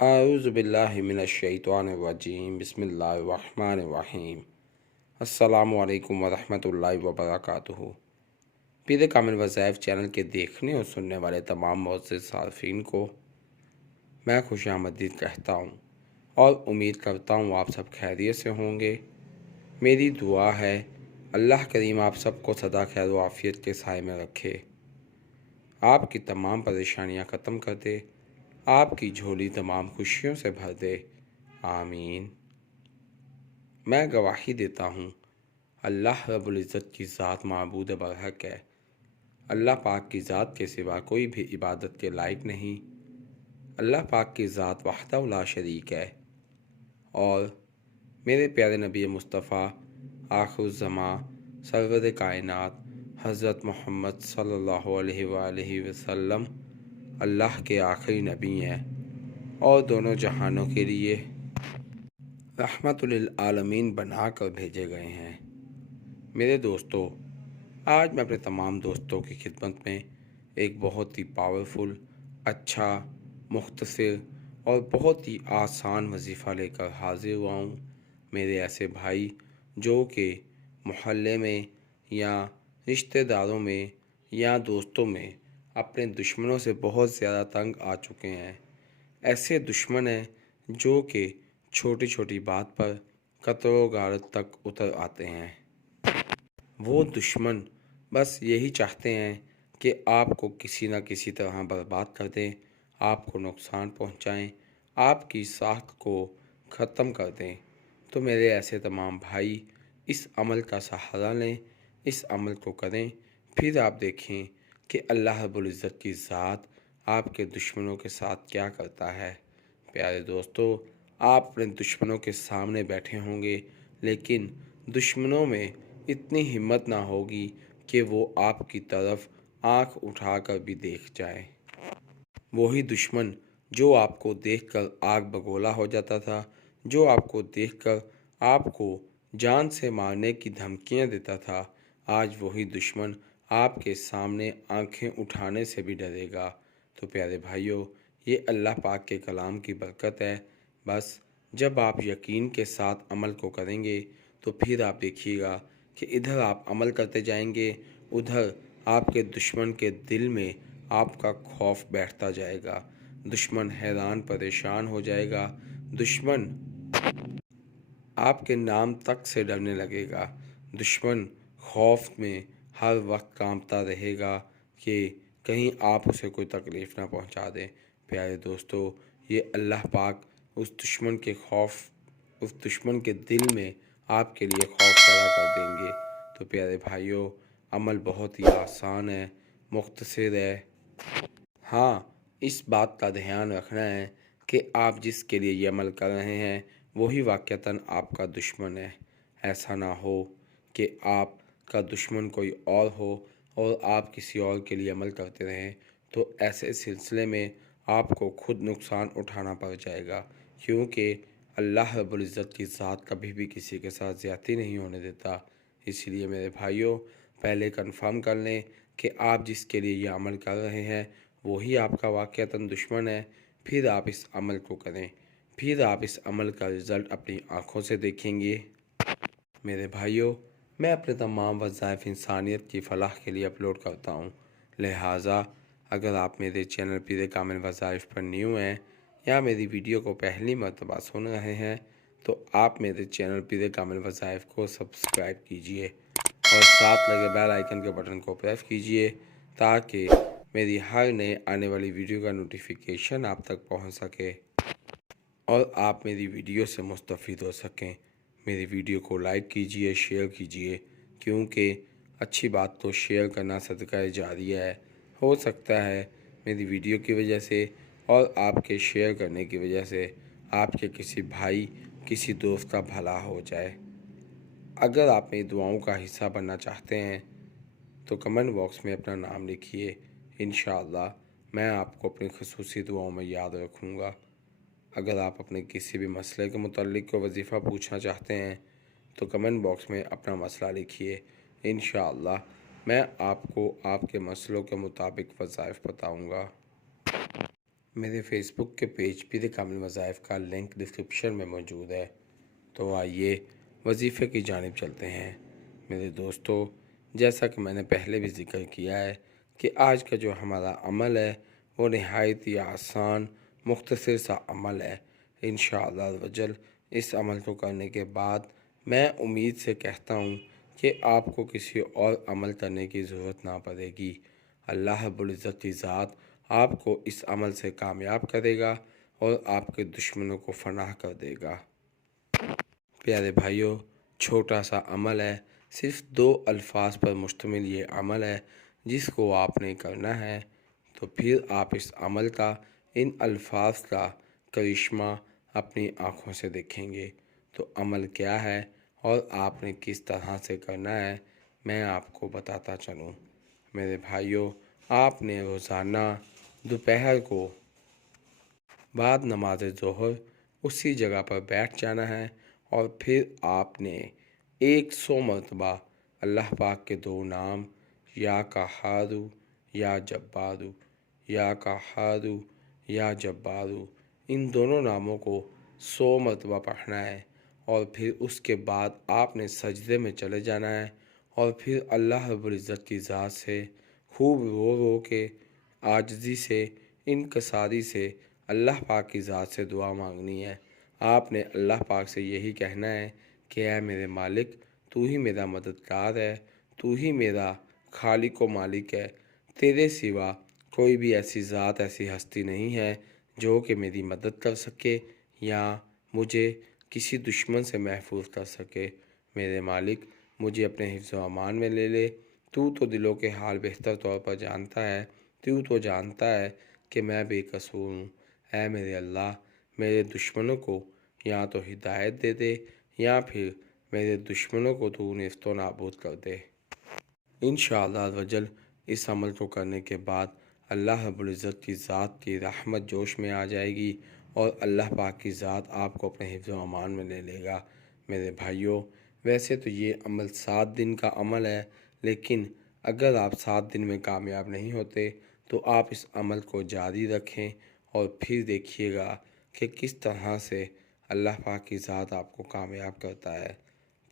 اعوذ باللہ من الشیطان الرجیم بسم اللہ الرحمن الرحیم۔ السلام علیکم ورحمۃ اللہ وبرکاتہ۔ پیر کامل وظائف چینل کے دیکھنے اور سننے والے تمام معزز صارفین کو میں خوش آمدید کہتا ہوں اور امید کرتا ہوں آپ سب خیریت سے ہوں گے۔ میری دعا ہے اللہ کریم آپ سب کو سدا خیر و عافیت کے سائے میں رکھے، آپ کی تمام پریشانیاں ختم کر دے، آپ کی جھولی تمام خوشیوں سے بھر دے، آمین۔ میں گواہی دیتا ہوں اللہ رب العزت کی ذات معبود برحق ہے، اللہ پاک کی ذات کے سوا کوئی بھی عبادت کے لائق نہیں۔ اللہ پاک کی ذات وحدہ لا شریک ہے، اور میرے پیارے نبی مصطفیٰ آخر الزماں سرور کائنات حضرت محمد صلی اللہ علیہ وآلہ وسلم اللہ کے آخری نبی ہیں اور دونوں جہانوں کے لیے رحمت للعالمین بنا کر بھیجے گئے ہیں۔ میرے دوستو، آج میں اپنے تمام دوستوں کی خدمت میں ایک بہت ہی پاورفل، اچھا، مختصر اور بہت ہی آسان وظیفہ لے کر حاضر ہوا ہوں۔ میرے ایسے بھائی جو کہ محلے میں یا رشتہ داروں میں یا دوستوں میں اپنے دشمنوں سے بہت زیادہ تنگ آ چکے ہیں، ایسے دشمن ہیں جو کہ چھوٹی چھوٹی بات پر قتل و غارت تک اتر آتے ہیں۔ وہ دشمن بس یہی چاہتے ہیں کہ آپ کو کسی نہ کسی طرح برباد کر دیں، آپ کو نقصان پہنچائیں، آپ کی ساکھ کو ختم کر دیں۔ تو میرے ایسے تمام بھائی اس عمل کا سہارا لیں، اس عمل کو کریں، پھر آپ دیکھیں کہ اللہ رب العزت کی ذات آپ کے دشمنوں کے ساتھ کیا کرتا ہے۔ پیارے دوستو، آپ اپنے دشمنوں کے سامنے بیٹھے ہوں گے، لیکن دشمنوں میں اتنی ہمت نہ ہوگی کہ وہ آپ کی طرف آنکھ اٹھا کر بھی دیکھ جائیں۔ وہی دشمن جو آپ کو دیکھ کر آگ بگولا ہو جاتا تھا، جو آپ کو دیکھ کر آپ کو جان سے مارنے کی دھمکیاں دیتا تھا، آج وہی دشمن آپ کے سامنے آنکھیں اٹھانے سے بھی ڈرے گا۔ تو پیارے بھائیوں، یہ اللہ پاک کے کلام کی برکت ہے۔ بس جب آپ یقین کے ساتھ عمل کو کریں گے تو پھر آپ دیکھیے گا کہ ادھر آپ عمل کرتے جائیں گے، ادھر آپ کے دشمن کے دل میں آپ کا خوف بیٹھتا جائے گا، دشمن حیران پریشان ہو جائے گا، دشمن آپ کے نام تک سے ڈرنے لگے گا، دشمن خوف میں ہر وقت کانپتا رہے گا کہ کہیں آپ اسے کوئی تکلیف نہ پہنچا دیں۔ پیارے دوستو، یہ اللہ پاک اس دشمن کے دل میں آپ کے لیے خوف پیدا کر دیں گے۔ تو پیارے بھائیوں، عمل بہت ہی آسان ہے، مختصر ہے۔ ہاں، اس بات کا دھیان رکھنا ہے کہ آپ جس کے لیے یہ عمل کر رہے ہیں وہی واقعتاً آپ کا دشمن ہے۔ ایسا نہ ہو کہ آپ کا دشمن کوئی اور ہو اور آپ کسی اور کے لیے عمل کرتے رہیں، تو ایسے سلسلے میں آپ کو خود نقصان اٹھانا پڑ جائے گا، کیونکہ اللہ رب العزت کی ذات کبھی بھی کسی کے ساتھ زیادتی نہیں ہونے دیتا۔ اس لیے میرے بھائیوں، پہلے کنفرم کر لیں کہ آپ جس کے لیے یہ عمل کر رہے ہیں وہی آپ کا واقعتاً دشمن ہے، پھر آپ اس عمل کو کریں، پھر آپ اس عمل کا رزلٹ اپنی آنکھوں سے دیکھیں گے۔ میرے بھائیوں، میں اپنے تمام وظائف انسانیت کی فلاح کے لیے اپلوڈ کرتا ہوں، لہٰذا اگر آپ میرے چینل پیر کامل وظائف پر نیو ہیں یا میری ویڈیو کو پہلی مرتبہ سن رہے ہیں تو آپ میرے چینل پیر کامل وظائف کو سبسکرائب کیجئے اور ساتھ لگے بیل آئیکن کے بٹن کو پریس کیجئے تاکہ میری ہر نئے آنے والی ویڈیو کا نوٹیفیکیشن آپ تک پہنچ سکے اور آپ میری ویڈیو سے مستفید ہو سکیں۔ میری ویڈیو کو لائک کیجئے، شیئر کیجئے، کیونکہ اچھی بات تو شیئر کرنا صدقہ جاریہ ہے۔ ہو سکتا ہے میری ویڈیو کی وجہ سے اور آپ کے شیئر کرنے کی وجہ سے آپ کے کسی بھائی، کسی دوست کا بھلا ہو جائے۔ اگر آپ میری دعاؤں کا حصہ بننا چاہتے ہیں تو کمنٹ باکس میں اپنا نام لکھیے، انشاءاللہ میں آپ کو اپنی خصوصی دعاؤں میں یاد رکھوں گا۔ اگر آپ اپنے کسی بھی مسئلے کے متعلق کوئی وظیفہ پوچھنا چاہتے ہیں تو کمنٹ باکس میں اپنا مسئلہ لکھیے، انشاءاللہ میں آپ کو آپ کے مسئلوں کے مطابق وظائف بتاؤں گا۔ میرے فیس بک کے پیج پیر کامل وظائف کا لنک ڈسکرپشن میں موجود ہے، تو آئیے وظیفے کی جانب چلتے ہیں۔ میرے دوستو، جیسا کہ میں نے پہلے بھی ذکر کیا ہے کہ آج کا جو ہمارا عمل ہے وہ نہایت ہی آسان مختصر سا عمل ہے۔ انشاءاللہ الوجل اس عمل کو کرنے کے بعد میں امید سے کہتا ہوں کہ آپ کو کسی اور عمل کرنے کی ضرورت نہ پڑے گی۔ اللہ رب العزت کی ذات آپ کو اس عمل سے کامیاب کرے گا اور آپ کے دشمنوں کو فنا کر دے گا۔ پیارے بھائیوں، چھوٹا سا عمل ہے، صرف 2 الفاظ پر مشتمل یہ عمل ہے جس کو آپ نے کرنا ہے، تو پھر آپ اس عمل کا، ان الفاظ کا کرشمہ اپنی آنکھوں سے دیکھیں گے۔ تو عمل کیا ہے اور آپ نے کس طرح سے کرنا ہے، میں آپ کو بتاتا چلوں۔ میرے بھائیوں، آپ نے روزانہ دوپہر کو بعد نماز ظہر اسی جگہ پر بیٹھ جانا ہے اور پھر آپ نے 100 مرتبہ اللہ پاک کے 2 نام یا قہارو یا جبارو، یا قہارو یا جبارو، ان دونوں ناموں کو 100 مرتبہ پڑھنا ہے، اور پھر اس کے بعد آپ نے سجدے میں چلے جانا ہے اور پھر اللہ رب العزت کی ذات سے خوب رو رو کے، عاجزی سے، انکساری سے اللہ پاک کی ذات سے دعا مانگنی ہے۔ آپ نے اللہ پاک سے یہی کہنا ہے کہ اے میرے مالک، تو ہی میرا مددگار ہے، تو ہی میرا خالق و مالک ہے، تیرے سوا کوئی بھی ایسی ذات، ایسی ہستی نہیں ہے جو کہ میری مدد کر سکے یا مجھے کسی دشمن سے محفوظ کر سکے۔ میرے مالک، مجھے اپنے حفظ و امان میں لے لے، تو دلوں کے حال بہتر طور پر جانتا ہے، تو جانتا ہے کہ میں بے قصور ہوں۔ اے میرے اللہ، میرے دشمنوں کو یا تو ہدایت دے دے یا پھر میرے دشمنوں کو تو نیست و نابود کر دے۔ انشاءاللہ الوجل اس عمل کو کرنے کے بعد اللہ رب العزت کی ذات کی رحمت جوش میں آ جائے گی اور اللہ پاک کی ذات آپ کو اپنے حفظ و امان میں لے لے گا۔ میرے بھائیوں، ویسے تو یہ عمل 7 دن کا عمل ہے، لیکن اگر آپ 7 دن میں کامیاب نہیں ہوتے تو آپ اس عمل کو جاری رکھیں اور پھر دیکھیے گا کہ کس طرح سے اللہ پاک کی ذات آپ کو کامیاب کرتا ہے۔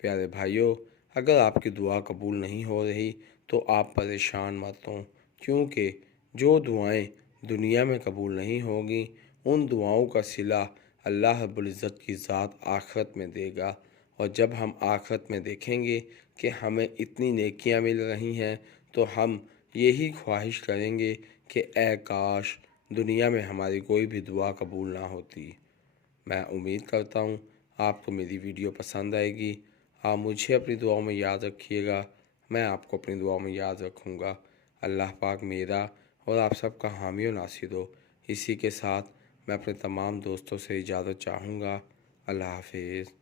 پیارے بھائیوں، اگر آپ کی دعا قبول نہیں ہو رہی تو آپ پریشان مت ہوں، کیونکہ جو دعائیں دنیا میں قبول نہیں ہوگی ان دعاؤں کا صلہ اللہ رب العزت کی ذات آخرت میں دے گا، اور جب ہم آخرت میں دیکھیں گے کہ ہمیں اتنی نیکیاں مل رہی ہیں تو ہم یہی خواہش کریں گے کہ اے کاش دنیا میں ہماری کوئی بھی دعا قبول نہ ہوتی۔ میں امید کرتا ہوں آپ کو میری ویڈیو پسند آئے گی۔ آپ مجھے اپنی دعاؤں میں یاد رکھیے گا، میں آپ کو اپنی دعاؤں میں یاد رکھوں گا۔ اللہ پاک میرا اور آپ سب کا حامی و ناصر ہو۔ اسی کے ساتھ میں اپنے تمام دوستوں سے اجازت چاہوں گا۔ اللہ حافظ۔